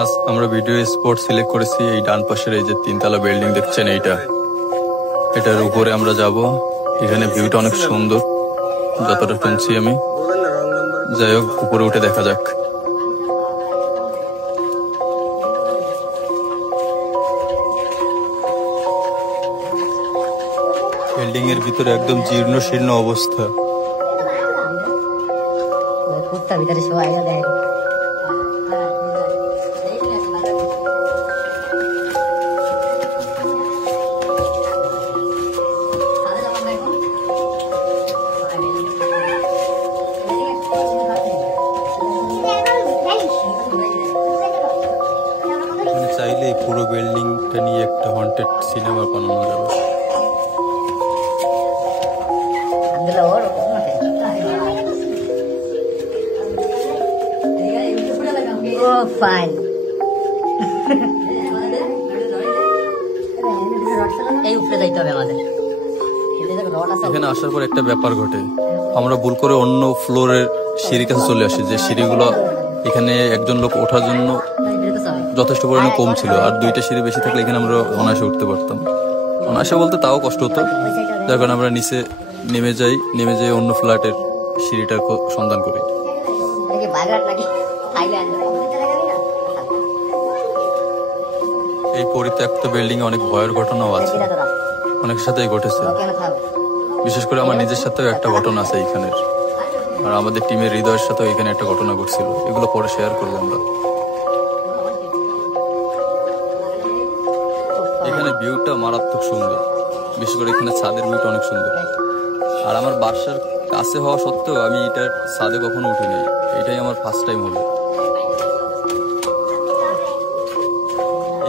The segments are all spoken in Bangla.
আজ আমরা ভিডিও স্পট সিলেক্ট করেছি এই ডান পাশের এই যে তিনতলা বিল্ডিং দেখছেন এটার উপরে আমরা যাব। এখানে ভিউটা অনেক সুন্দর যতটা শুনছি আমি। যাই হোক উপরে উঠে দেখা যাক। বিল্ডিং এর ভিতরে একদম জীর্ণ শীর্ণ অবস্থা। ভিতরে সবাই দেয় চাইলে এই পুরো বিল্ডিংটা নিয়ে একটা হন্টেড সিনেমা বানানো যাবে। এখানে আসার পর একটা ব্যাপার ঘটে, আমরা ভুল করে অন্য ফ্লোরের সিঁড়ির কাছে চলে আসি, যে সিঁড়িগুলো এখানে একজন লোক ওঠার জন্য যথেষ্ট পরিমাণে কম ছিল, আর দুইটা সিঁড়ি বেশি থাকলে এখানে আমরা অনায়াসে উঠতে পারতাম। অনায়াসে বলতে তাও কষ্ট হতো, যার কারণে আমরা নিচে নেমে যাই অন্য ফ্ল্যাটের সিঁড়িটার সন্ধান করি। এই পরিত্যক্ত বিল্ডিং এ অনেক ভয়ের ঘটনাও আছে, অনেকের সাথেই ঘটেছে। বিশেষ করে আমার নিজের সাথেও একটা ঘটনা আছে এইখানের, আর আমাদের টিমের হৃদয়ের সাথেও এখানে একটা ঘটনা ঘটছিল। এগুলো পরে শেয়ার করবো আমরা। এখানে ভিউটা মারাত্মক সুন্দর, বিশেষ করে এখানে ছাদের ভিউটা অনেক সুন্দর। আর আমার বাসার কাছে হওয়া সত্ত্বেও আমি এটার ছাদে কখনো উঠিনি, এটাই আমার ফার্স্ট টাইম হলো।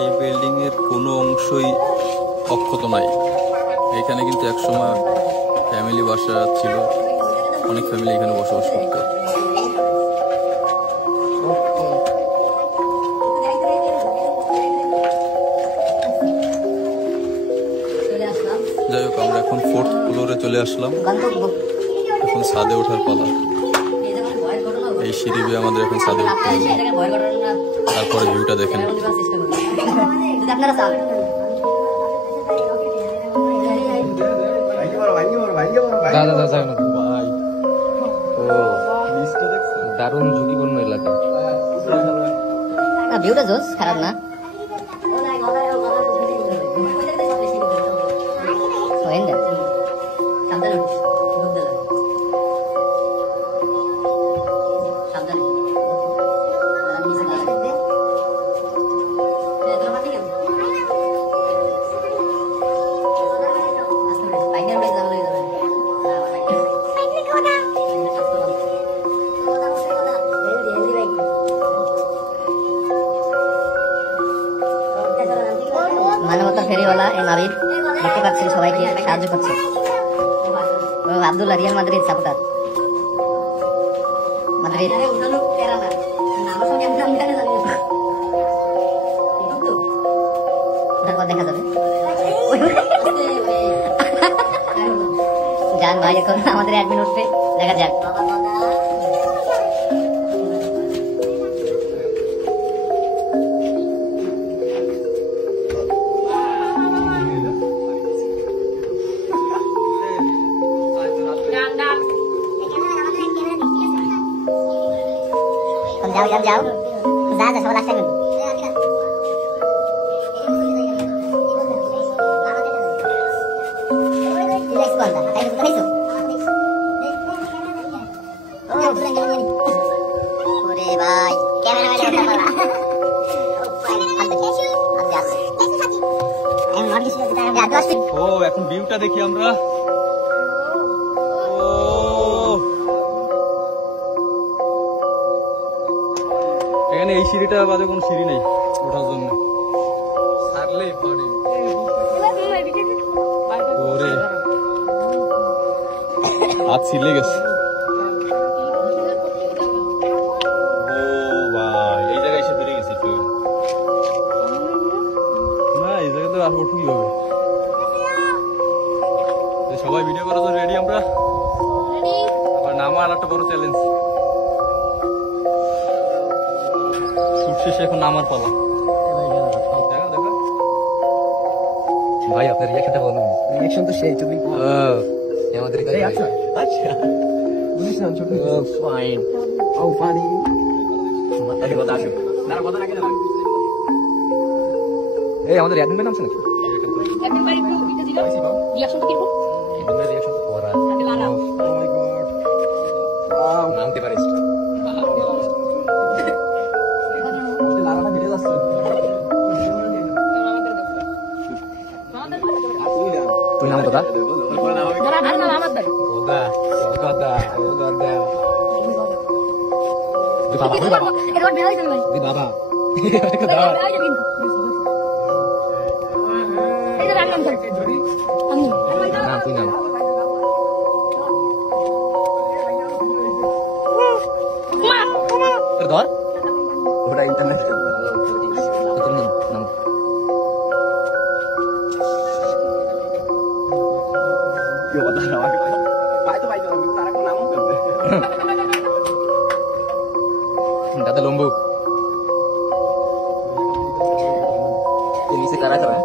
এই বিল্ডিং এর কোনো অংশই অক্ষত নাই। এখানে কিন্তু একসময় ফ্যামিলি বাসা ছিল, অনেক ফ্যামিলি এখানে বসবাস করতো। যাই হোক আমরা এখন 4th ফ্লোরে চলে আসলাম, এখন ছাদে ওঠার পালা। এই সিঁড়ি বেয়ে আমাদের এখন ছাদে উঠতে হবে। তারপরে ভিউটা দেখেন। দারুণ ঝুঁকিপূর্ণ এলাকা। ভিউটা জোস, খারাপ না। মানবতা ফেরিওয়ালা এই নাবিদ দেখতে পাচ্ছেন সবাইকে সাহায্য করছে। Abdullah Real Madrid supporter. Madrid দেখা যাবে। যান ভাই, এখন আমাদের অ্যাডমিন উঠবে, দেখা যাক। যাও যাও যাও, যা যা সবাই আসতে ও এখন ভিউটা দেখি আমরা। এখানে এই সিঁড়িটা বাদে কোনো সিঁড়ি নেই ওঠার জন্য। ওরে হাত ছিলে গেছে। ও ভাই, এই জায়গায় এসে বেরিয়ে গেছে না, এই জায়গায় তো আর উঠুই হবে। সবাই ভিডিও করার জন্য রেডি আমরা। আবার নামা আর একটা বড় চ্যালেঞ্জ। শেষে এখন আমার পালা। ভাই আপনার রিয়াকশনটা বলুন। রিঅ্যাকশন তো সেই তুমি আমাদের আচ্ছা বুঝিস না ছোট ফাইন ও ফানি এই আমাদের অ্যাডমিন নাম আছে নাকি? Everybody do এটা দিল রিঅ্যাকশন তো কিরকম অ্যাডমিনের রিয়াকশন তো ওরা নাম দিতে পারিস। লারাটা ভিড়ে যাচ্ছে তুই নাম দাদা? যারা আর না আমার ভাই ওদা ওদা ওদা তুই বাবা তুই বাবা এটা বের হইছে ভাই তুই বাবা এটা রান্না করে আমি নাম তুই নাম তোর ধর ওটা ইন্টারনেট তোর নাম নাম কি কথা আমাকে পাই তো তারা কোন নামও করবে দাদা লম্বু তুই নিচে কারা কারা